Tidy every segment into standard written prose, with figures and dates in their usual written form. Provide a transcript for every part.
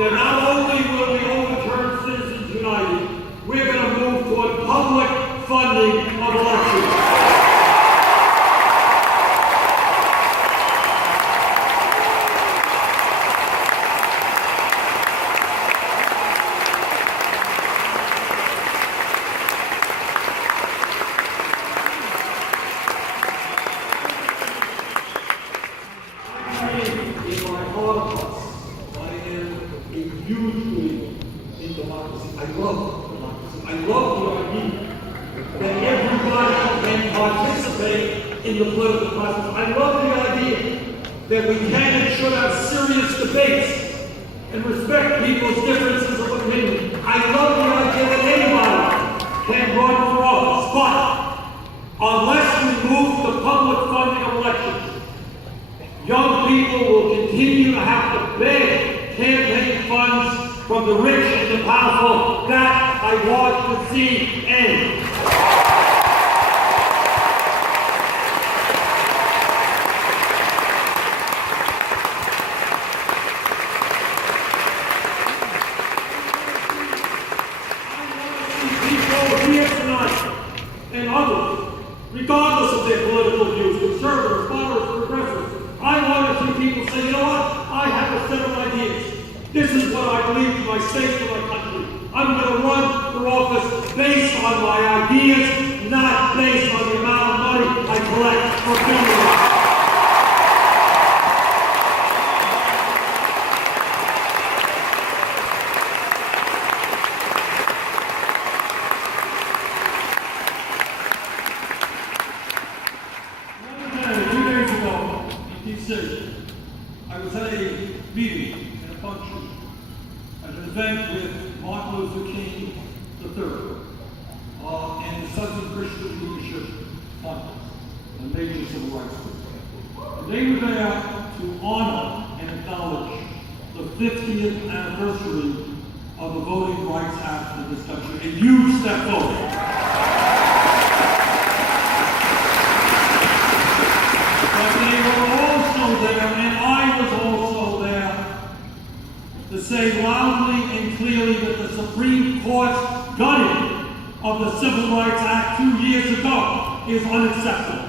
that not only will we overturn Citizens United, we're going to move toward public funding of elections. In the political process. I love the idea that we can and should have serious debates and respect people's differences of opinion. I love the idea that anybody can run for office, but unless we move to public funding of elections, young people will continue to have to beg campaign funds from the rich and the powerful. That I want to see end. And others, regardless of their political views, conservatives, moderates, progressives, I want to see people say, you know what, I have a set of ideas. This is what I believe for my state, for my country. I'm going to run for office based on my ideas, not based on the amount of money I collect for building. I was at a meeting and a function at an event with Martin Luther King III and the Sons of Christian Leadership Conference, a major civil rights group. And they were there to honor and acknowledge the 50th anniversary of the Voting Rights Act in this country, a huge step forward. And I was also there to say loudly and clearly that the Supreme Court's gutting of the Civil Rights Act 2 years ago is unacceptable.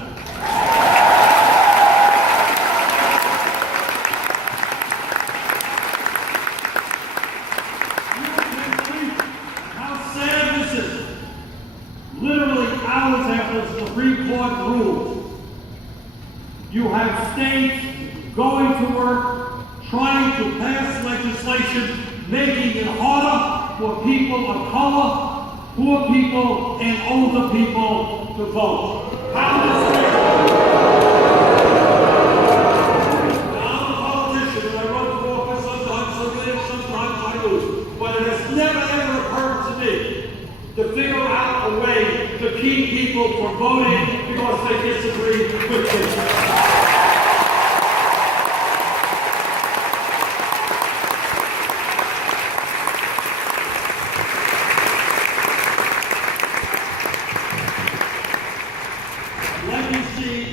You can't believe how sad this is. Literally hours after the Supreme Court ruled, you have states going to work, trying to pass legislation, making it harder for people of color, poor people, and older people to vote. How does this Now, I'm a politician, and I run for office sometimes I win, sometimes I lose. But it has never ever occurred to me to figure out a way to keep people from voting because they disagree with me.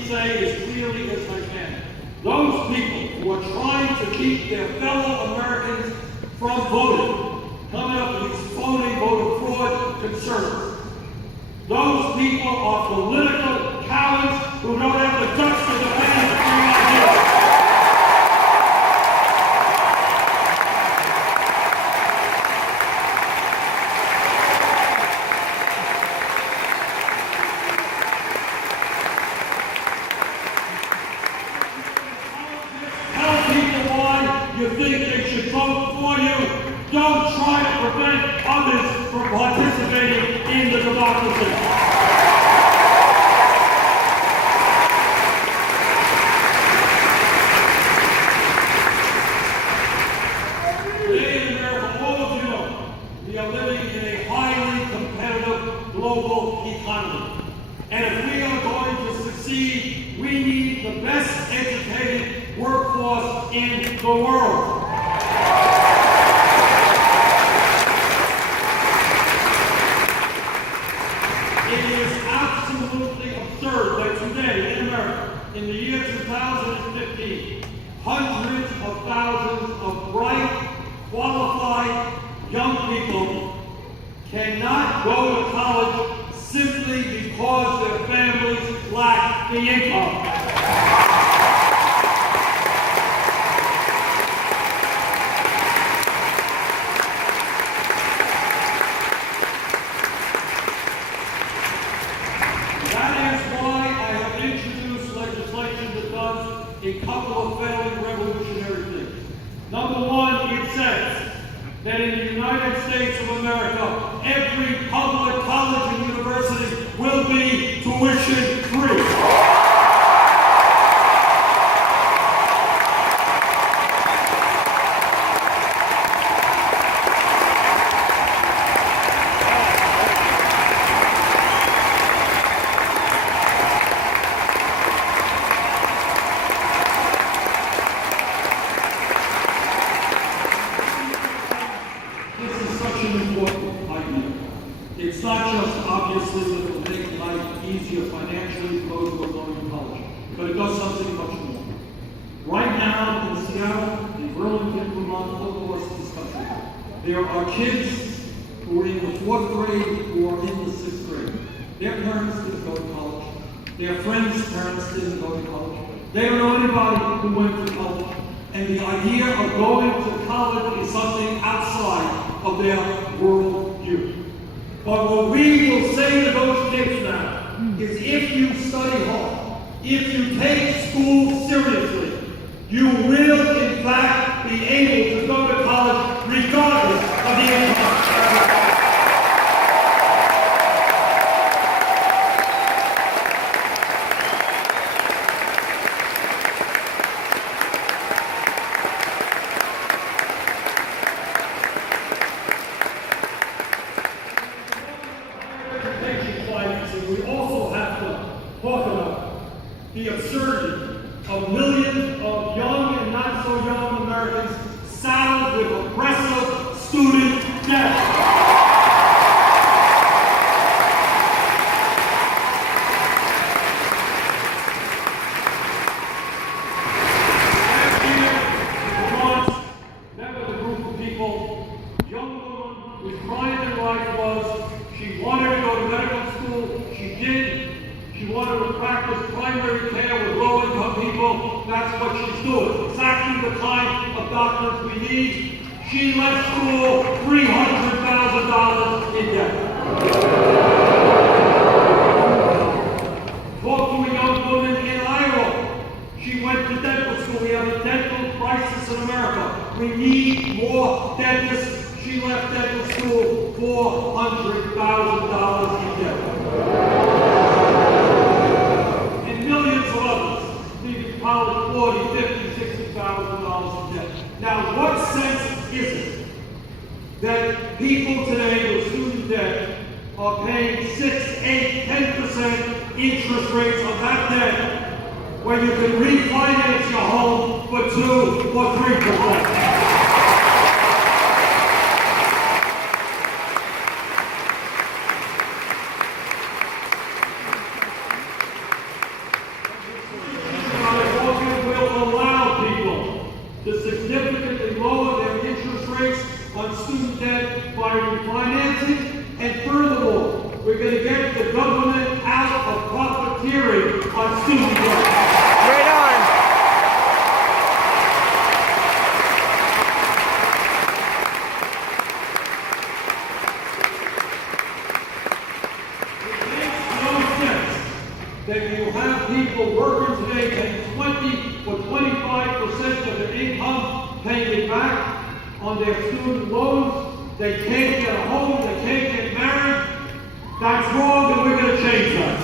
Say as clearly as I can, those people who are trying to keep their fellow Americans from voting, coming up with these phony voter fraud concerns, those people are political cowards who don't have the guts to defend their ideas. You think they should vote for you. Don't try to prevent others from participating in the democracy. cannot go to college simply because their families lack the income. A couple of fairly revolutionary things. Number one, it says that in the United States of America, every public college and university will be tuition free. It's not just obviously that it will make life easier financially for those who are going to college, but it does something much more. Right now in Seattle, the Burlington, Vermont, local of this country, there are kids who are in the 4th grade who are in the 6th grade. Their parents didn't go to college. Their friends' parents didn't go to college. They don't know anybody who went to college. And the idea of going to college is something outside of their worldview. But what we will say to those kids now is if you study hard, if you take school seriously, you will in fact be able to go to college regardless of the income. We also have to talk about the absurdity of millions of young and not so young Americans saddled with oppressive student debt. Last year, Vermont met with a group of people, a young woman whose pride in life was she wanted to go to medical school. She did. She wanted to practice primary care with low-income people. That's what she's doing. Exactly the kind of doctors we need. She left school $300,000 in debt. Talk to a young woman in Iowa. She went to dental school. We have a dental crisis in America. We need more dentists. She left dental school $400,000 in debt. And millions of others leaving college $40,000, $50,000, $60,000 in debt. Now, what sense is it that people today with student debt are paying 6, 8, 10% interest rates on that debt when you can refinance your home for 2 or 3%? To significantly lower their interest rates on student debt by refinancing, and furthermore, we're going to get the government out of profiteering on student debt. Right on. It makes no sense that you have people working today paying 20 or 25% of their income, paying it back on their student loans. They can't get a home, they can't get married. That's wrong, and we're going to change that.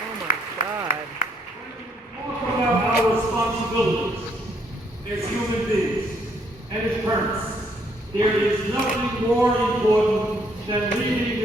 Oh my God. When we talk about our responsibilities as human beings and as parents, there is nothing more important than leaving